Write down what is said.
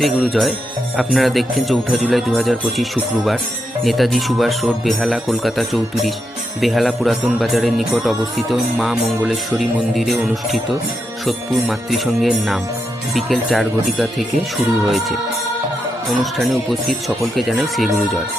শ্রী গুরুজয়। আপনারা দেখছেন 4 জুলাই 2025 শুক্রবার, নেতাজি সুভাষ রোড, বেহালা, কলকাতা 34। বেহালা পুরাতন বাজারের নিকট অবস্থিত মা মঙ্গলেশ্বরী মন্দিরে অনুষ্ঠিত সোদপুর মাতৃসংঘের নাম বিকেল 4 ঘটিকা থেকে শুরু হয়েছে। অনুষ্ঠানে উপস্থিত সকলকে জানাই শ্রী গুরুজয়।